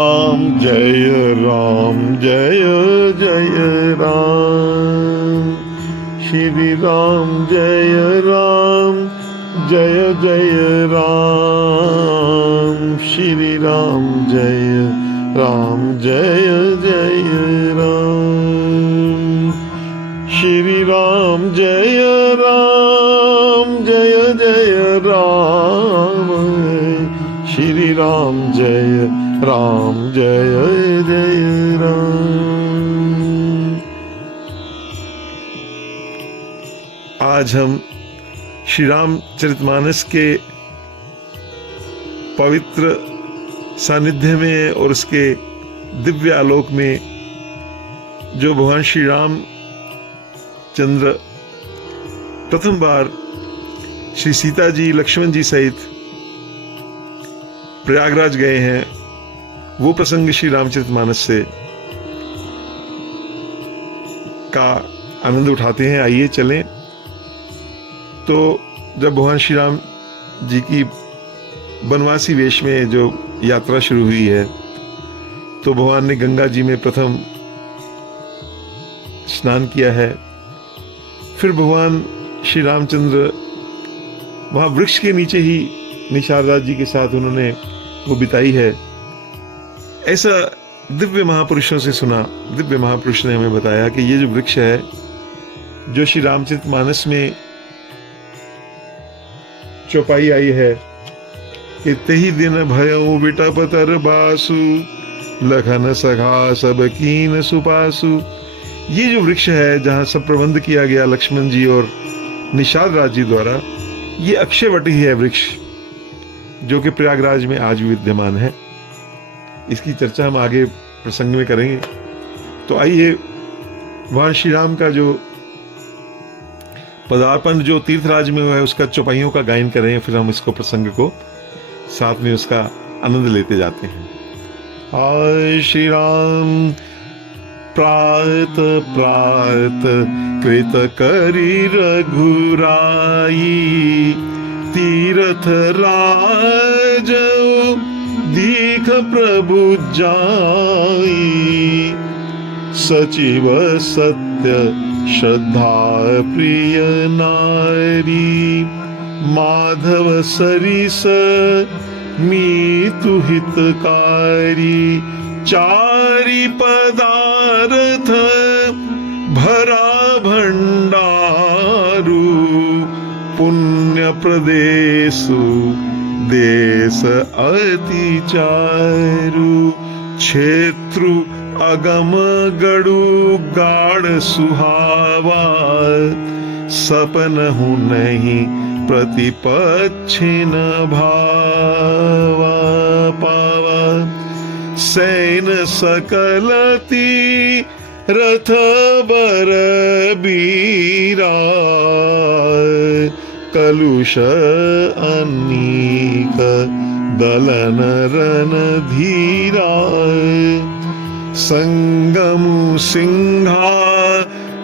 राम जय जय राम। श्री राम जय जय राम। श्री राम जय जय राम। श्री राम जय जय राम। श्री राम जय जय राम। आज हम श्री रामचरितमानस के पवित्र सानिध्य में और उसके दिव्य आलोक में जो भगवान श्री राम चंद्र प्रथम बार श्री सीता जी लक्ष्मण जी सहित प्रयागराज गए हैं, वो प्रसंग श्री रामचरितमानस से का आनंद उठाते हैं। आइए चलें। तो जब भगवान श्री राम जी की बनवासी वेश में जो यात्रा शुरू हुई है, तो भगवान ने गंगा जी में प्रथम स्नान किया है। फिर भगवान श्री रामचंद्र वहां वृक्ष के नीचे ही निषाद जी के साथ उन्होंने वो बिताई है। ऐसा दिव्य महापुरुषों से सुना। दिव्य महापुरुष ने हमें बताया कि ये जो वृक्ष है, जो श्री रामचरितमानस में चौपाई आई है कि तेही दिन भयउ विटप तर बासु, लखन सखा सब कीन सुपासु। ये जो वृक्ष है जहां सब प्रबंध किया गया लक्ष्मण जी और निषाद राज जी द्वारा, ये अक्षयवटी है वृक्ष, जो कि प्रयागराज में आज भी विद्यमान है। इसकी चर्चा हम आगे प्रसंग में करेंगे। तो आइए भगवान श्री राम का जो पदार्पण जो तीर्थराज में हुआ है, उसका चौपाइयों का गायन करें। फिर हम इसको प्रसंग को साथ में उसका आनंद लेते जाते हैं। आय श्री राम प्रात प्रात कृत करी रघुराई, तीर्थ राज दीख प्रभु जाई, सचिव सत्य श्रद्धा प्रिय नारी, माधव सरिस मीतु हितकारी, चारि पदार्थ भरा भंडारु, पुण्य प्रदेशु देश अति चारु, क्षेत्रु अगम गड़ु गाढ़ सुहावा, सपन हूँ नहीं प्रतिपच्छिन भावा पावा, सैन सकलती रथ बर बीरा, कलुष अनीक दलन रन धीरा, संगमु सिंहा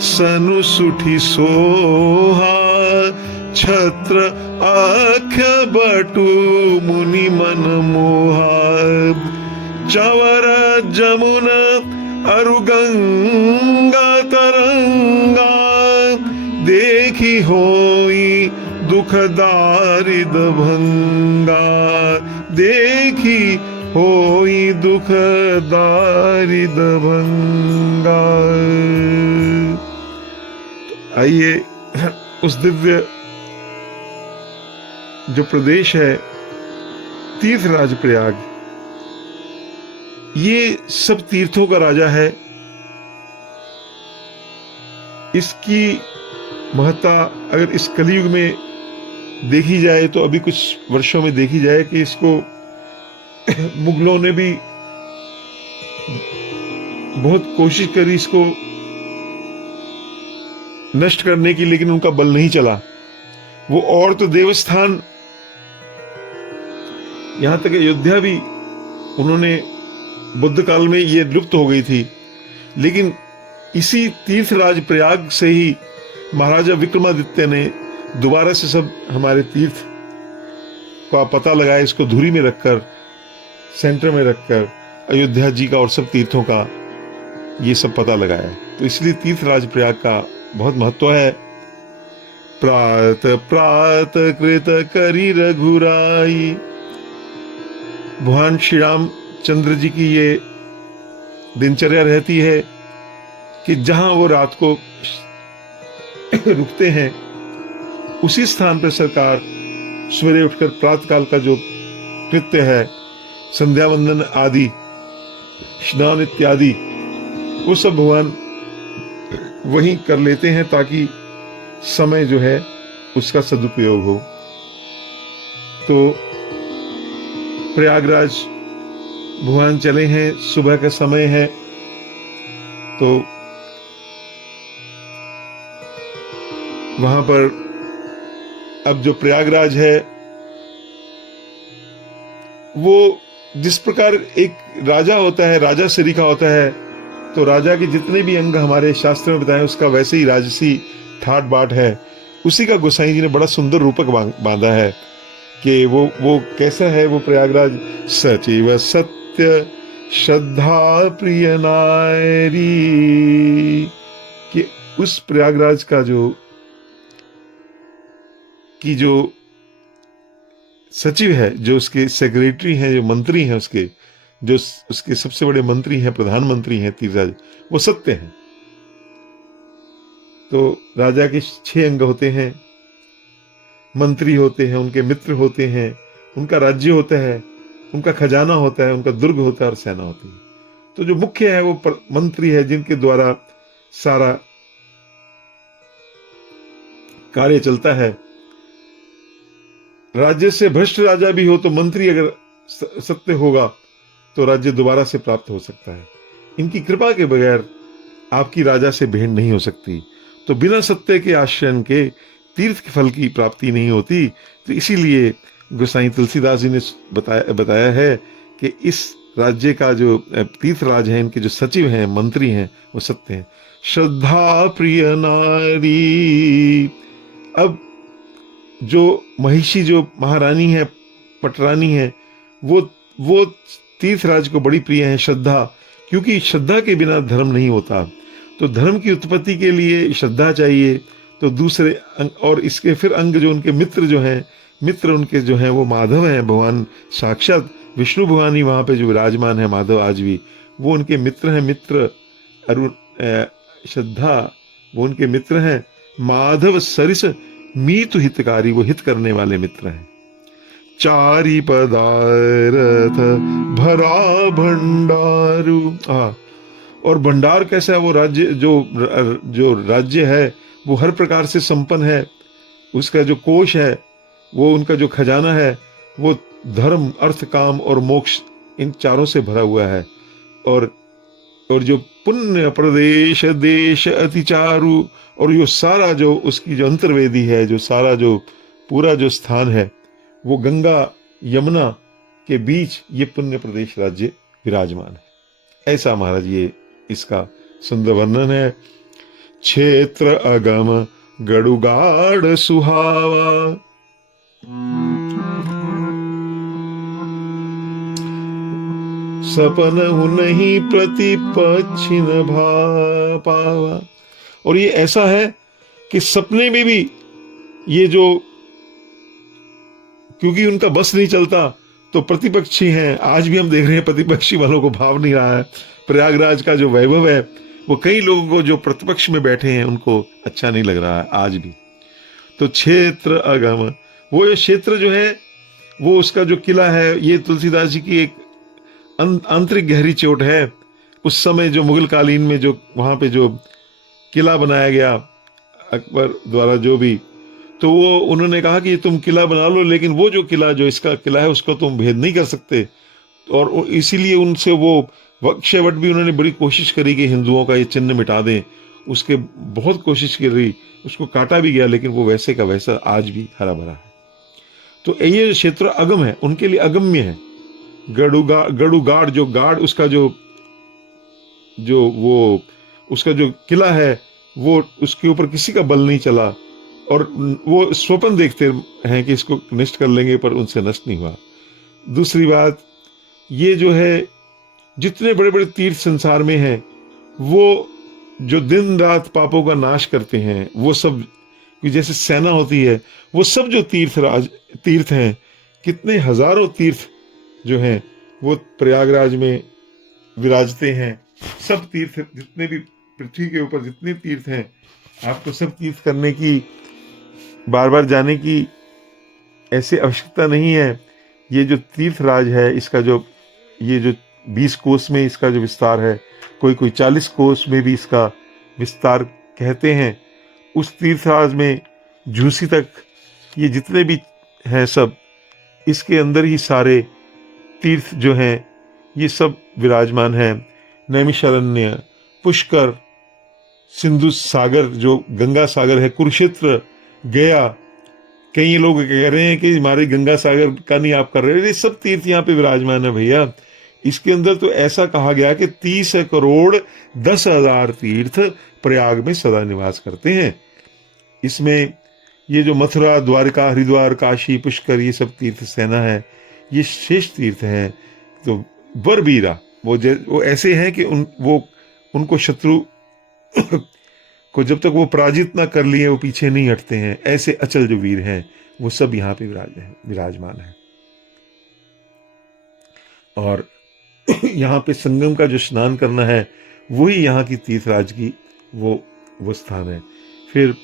सनु सुठी सोहा, छत्र अख्य बटु मुनि मन मोहा, चवर जमुन अरु गंगा तरंगा, देखी होई दुख दारिद भंगा, देखी होई दुख दारिद भंगा। आइए उस दिव्य जो प्रदेश है तीर्थराज प्रयाग, ये सब तीर्थों का राजा है। इसकी महत्ता अगर इस कलयुग में देखी जाए तो अभी कुछ वर्षों में देखी जाए कि इसको मुगलों ने भी बहुत कोशिश करी इसको नष्ट करने की, लेकिन उनका बल नहीं चला। वो और तो देवस्थान, यहां तक अयोध्या भी उन्होंने बुद्ध काल में ये लुप्त हो गई थी, लेकिन इसी तीर्थराज प्रयाग से ही महाराजा विक्रमादित्य ने दोबारा से सब हमारे तीर्थ का पता लगाया, इसको धुरी में रखकर, सेंटर में रखकर अयोध्या जी का और सब तीर्थों का ये सब पता लगाया। तो इसलिए तीर्थराज प्रयाग का बहुत महत्व है। प्रात प्रात कृत करी रघुराई, भगवान श्री राम चंद्र जी की ये दिनचर्या रहती है कि जहां वो रात को रुकते हैं उसी स्थान पर सरकार सवेरे उठकर प्रातःकाल का जो कृत्य है, संध्या वंदन आदि, स्नान इत्यादि, वो सब भगवान वहीं कर लेते हैं ताकि समय जो है उसका सदुपयोग हो। तो प्रयागराज भगवान चले हैं, सुबह का समय है, तो वहां पर अब जो प्रयागराज है वो जिस प्रकार एक राजा होता है, राजा सरीखा होता है, तो राजा के जितने भी अंग हमारे शास्त्र में बताए उसका वैसे ही राजसी ठाट बाट है। उसी का गोसाई जी ने बड़ा सुंदर रूपक बांधा है कि वो कैसा है वो प्रयागराज। सचिव सत्य श्रद्धा प्रिय नारी, कि उस प्रयागराज का जो सचिव है, जो उसके सेक्रेटरी हैं, जो मंत्री हैं, जो उसके सबसे बड़े मंत्री हैं, प्रधानमंत्री हैं तीर्थराज, वो सत्य हैं। तो राजा के 6 अंग होते हैं, मंत्री होते हैं, उनके मित्र होते हैं, उनका राज्य होता है, उनका खजाना होता है, उनका दुर्ग होता है और सेना होती है। तो जो मुख्य है वो मंत्री है, जिनके द्वारा सारा कार्य चलता है। राज्य से भ्रष्ट राजा भी हो तो मंत्री अगर सत्य होगा तो राज्य दोबारा से प्राप्त हो सकता है। इनकी कृपा के बगैर आपकी राजा से भेंट नहीं हो सकती। तो बिना सत्य के आश्रय के तीर्थ के फल की प्राप्ति नहीं होती। तो इसीलिए गोसाई तुलसीदास जी ने बताया है कि इस राज्य का जो तीर्थराज है, इनके जो सचिव हैं, मंत्री हैं, वो सत्य हैं। श्रद्धा प्रिय नारी, अब जो महिषी जो महारानी है, पटरानी है, वो तीर्थराज को बड़ी प्रिय है। श्रद्धा, क्योंकि श्रद्धा के बिना धर्म नहीं होता। तो धर्म की उत्पत्ति के लिए श्रद्धा चाहिए। तो दूसरे और इसके फिर अंग जो उनके मित्र जो हैं, मित्र उनके जो हैं वो माधव हैं, भगवान साक्षात विष्णु भगवान ही वहां पे जो विराजमान है, माधव आज भी, वो उनके मित्र हैं। मित्र अरुण श्रद्धा वो उनके मित्र हैं। माधव सरिस मीतु हितकारी, वो हित करने वाले मित्र हैं। चारि पदार्थ भरा भंडारू, और भंडार कैसा है, वो राज्य जो राज्य है वो हर प्रकार से संपन्न है। उसका जो कोश है, वो उनका जो खजाना है, वो धर्म, अर्थ, काम और मोक्ष, इन चारों से भरा हुआ है। और जो पुण्य प्रदेश देश अतिचारु, और यो सारा जो उसकी जो अंतर्वेदी है, जो सारा जो पूरा जो स्थान है, वो गंगा यमुना के बीच ये पुण्य प्रदेश राज्य विराजमान है। ऐसा महाराज ये इसका सुंदर वर्णन है। क्षेत्र अगम गड़ुगाड़ सुहावा, सपन नहीं प्रतिपक्षिन पावा। और ये ऐसा है कि सपने में भी ये जो, क्योंकि उनका बस नहीं चलता तो प्रतिपक्षी हैं। आज भी हम देख रहे हैं प्रतिपक्षी वालों को भाव नहीं रहा है। प्रयागराज का जो वैभव है वो कई लोगों को जो प्रतिपक्ष में बैठे हैं उनको अच्छा नहीं लग रहा है आज भी। तो क्षेत्र अगम, वो ये क्षेत्र जो है वो उसका जो किला है, ये तुलसीदास जी की एक आंतरिक गहरी चोट है। उस समय जो मुगल कालीन में जो वहां पे जो किला बनाया गया अकबर द्वारा जो भी, तो वो उन्होंने कहा कि तुम किला बना लो, लेकिन वो जो किला जो इसका किला है उसको तुम भेद नहीं कर सकते। और इसीलिए उनसे वो वक्षवट भी उन्होंने बड़ी कोशिश करी कि हिंदुओं का ये चिन्ह मिटा दें। उसके बहुत कोशिश करी, उसको काटा भी गया, लेकिन वो वैसे का वैसा आज भी हरा भरा है। तो ये क्षेत्र अगम है, उनके लिए अगम्य है। गड़ुगाड़ जो गाड़, उसका जो वो उसका जो किला है, वो उसके ऊपर किसी का बल नहीं चला। और वो स्वप्न देखते हैं कि इसको नष्ट कर लेंगे, पर उनसे नष्ट नहीं हुआ। दूसरी बात ये जो है जितने बड़े बड़े तीर्थ संसार में हैं, वो जो दिन रात पापों का नाश करते हैं, वो सब कि जैसे सेना होती है, वो सब जो तीर्थ हैं, कितने हजारों तीर्थ जो हैं वो प्रयागराज में विराजते हैं। सब तीर्थ जितने भी पृथ्वी के ऊपर जितने तीर्थ हैं, आपको सब तीर्थ करने की, बार बार जाने की ऐसे आवश्यकता नहीं है। ये जो तीर्थ राज है, इसका जो ये जो 20 कोस में इसका जो विस्तार है, कोई 40 कोस में भी इसका विस्तार कहते हैं। उस तीर्थ राज में झूसी तक ये जितने भी हैं सब, इसके अंदर ही सारे तीर्थ जो हैं ये सब विराजमान हैं। नैमिषारण्य, पुष्कर, सिंधु सागर जो गंगा सागर है, कुरुक्षेत्र, गया, कई लोग कह रहे हैं कि हमारे गंगा सागर का नहीं आप कर रहे, ये सब तीर्थ यहाँ पे विराजमान है भैया। इसके अंदर तो ऐसा कहा गया कि 30 करोड़ 10,000 तीर्थ प्रयाग में सदा निवास करते हैं। इसमें ये जो मथुरा, द्वारका, हरिद्वार, काशी, पुष्कर, ये सब तीर्थ सेना है, ये शेष तीर्थ हैं। तो वरवीरा वो ऐसे हैं कि उनको शत्रु को जब तक वो पराजित ना कर लिए वो पीछे नहीं हटते हैं। ऐसे अचल जो वीर हैं वो सब यहाँ पे विराजमान है। और यहाँ पे संगम का जो स्नान करना है, वही यहाँ की तीर्थराज की वो स्थान है। फिर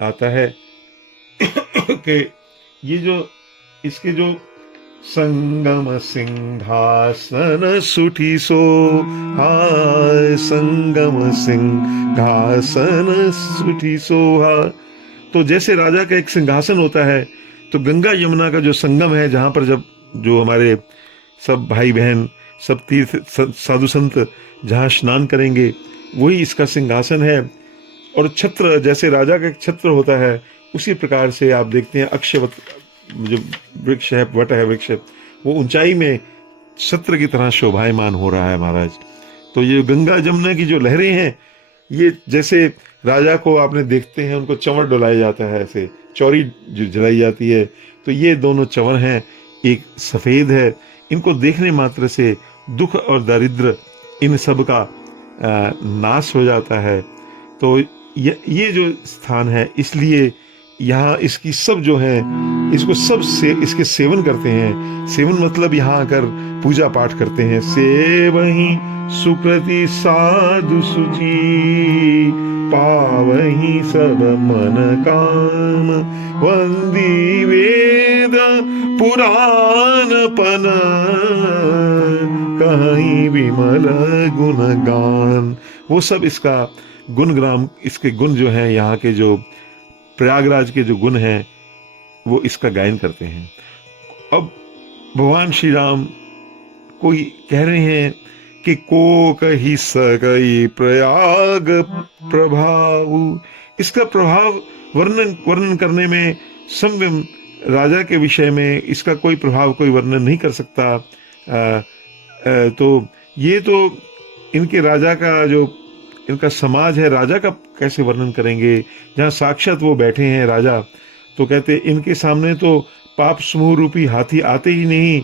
आता है कि ये जो इसके जो संगम सिंहासन सुठी सो, हाय संगम सिंहासन सुठी सोहा। तो जैसे राजा का एक सिंहासन होता है, तो गंगा यमुना का जो संगम है, जहां पर जब जो हमारे सब भाई बहन, सब तीर्थ साधु संत जहां स्नान करेंगे, वही इसका सिंहासन है। और छत्र, जैसे राजा का एक छत्र होता है, उसी प्रकार से आप देखते हैं अक्षवत जो वृक्ष है, वट है वृक्ष, वो ऊंचाई में छत्र की तरह शोभायमान हो रहा है महाराज। तो ये गंगा जमुना की जो लहरें हैं, ये जैसे राजा को आपने देखते हैं उनको चंवर डुलाया जाता है, ऐसे चौरी जो जलाई जाती है, तो ये दोनों चंवर हैं, एक सफेद है। इनको देखने मात्र से दुख और दारिद्र इन सब का नाश हो जाता है। तो ये जो स्थान है, इसलिए यहाँ इसकी सब जो है, इसको सब से इसके सेवन करते हैं। सेवन मतलब यहाँ आकर पूजा पाठ करते हैं। सेवही सुकृति साधु सुचि, पावही सब मन काम, वंदी वेद पुराण पन, कहीं विमल गुण गान। वो सब इसका गुणग्राम, इसके गुण जो हैं, यहाँ के जो प्रयागराज के जो गुण हैं, वो इसका गायन करते हैं। अब भगवान श्री राम कोई कह रहे हैं कि को कही सकई प्रयाग प्रभाव। इसका प्रभाव वर्णन करने में, संयम राजा के विषय में इसका कोई प्रभाव, कोई वर्णन नहीं कर सकता। तो ये तो इनके राजा का जो इनका समाज है, राजा का कैसे वर्णन करेंगे, जहाँ साक्षात वो बैठे हैं राजा। तो कहते इनके सामने तो पाप समूह रूपी हाथी आते ही नहीं।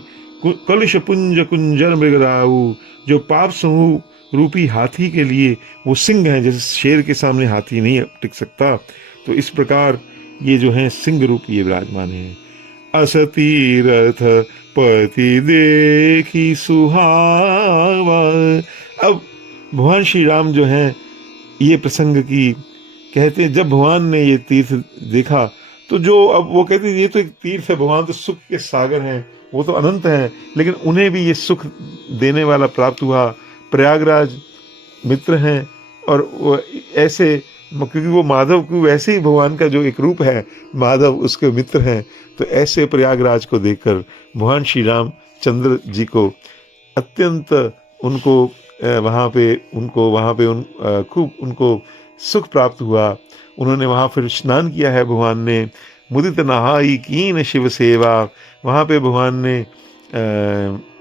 कलुष पुंज कुंजर मृगराऊ, जो पाप समूह रूपी हाथी के लिए वो सिंह है, जैसे शेर के सामने हाथी नहीं टिक सकता। तो इस प्रकार ये जो है सिंह रूप ये विराजमान है। असतीरथ पति देखी सुहावा। अब भगवान श्री राम जो हैं, ये प्रसंग की कहते हैं, जब भगवान ने ये तीर्थ देखा, तो जो अब वो कहते हैं ये तो एक तीर्थ है, भगवान तो सुख के सागर हैं, वो तो अनंत हैं, लेकिन उन्हें भी ये सुख देने वाला प्राप्त हुआ। प्रयागराज मित्र हैं, और वो ऐसे, क्योंकि वो माधव को वैसे ही भगवान का जो एक रूप है, माधव उसके मित्र हैं। तो ऐसे प्रयागराज को देखकर भगवान श्री राम चंद्र जी को अत्यंत उनको वहाँ पे खूब उनको सुख प्राप्त हुआ। उन्होंने वहाँ फिर स्नान किया है भगवान ने। मुदित नहाई कीन शिव सेवा। वहाँ पे भगवान ने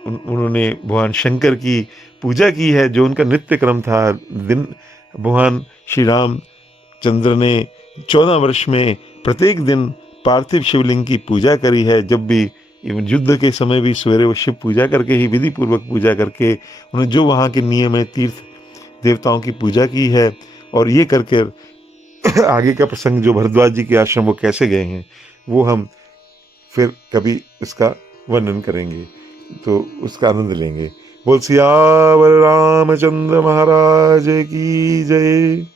उन्होंने भगवान शंकर की पूजा की है, जो उनका नित्य क्रम था। भगवान श्री राम चंद्र ने 14 वर्ष में प्रत्येक दिन पार्थिव शिवलिंग की पूजा करी है। जब भी इवन युद्ध के समय भी सवेरे वो शिव पूजा करके ही, विधि पूर्वक पूजा करके, उन्होंने जो वहाँ के नियम है, तीर्थ देवताओं की पूजा की है। और ये करके आगे का प्रसंग जो भरद्वाज जी के आश्रम वो कैसे गए हैं, वो हम फिर कभी इसका वर्णन करेंगे, तो उसका आनंद लेंगे। बोल सियावर रामचंद्र महाराज की जय।